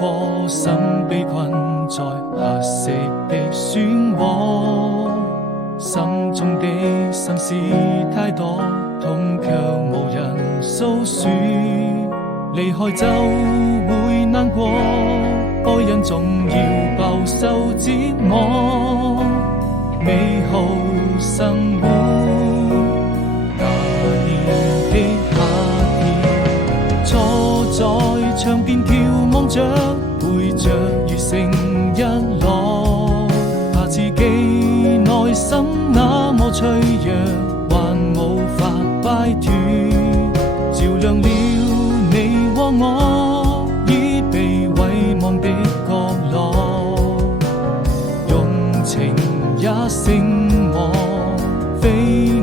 顆心被困在黑色的漩渦，心中的心事太多，痛卻無人訴說。離開就會難過，愛人總要飽受折磨。美好生活，那年的夏天，坐在窗邊眺望着，背着雨成日落，怕自己內心那麼脆弱，還無法擺脫，照亮了你和我已被遺忘的角落，用情也勝我，非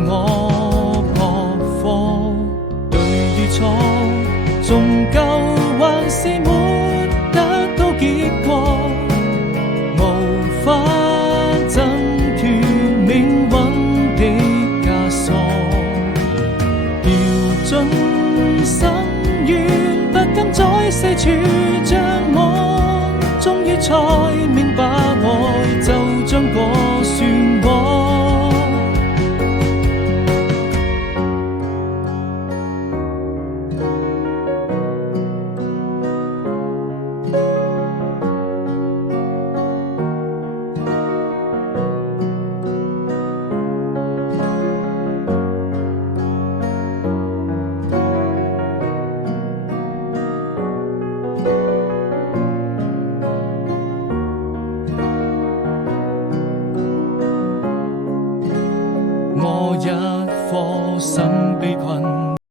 我撲火。對與錯，終究還是沒得到結果，無法掙脫命運的枷鎖，掉進深淵，不敢再四處張望，終於才明白愛就像個漩渦。我一顆心被困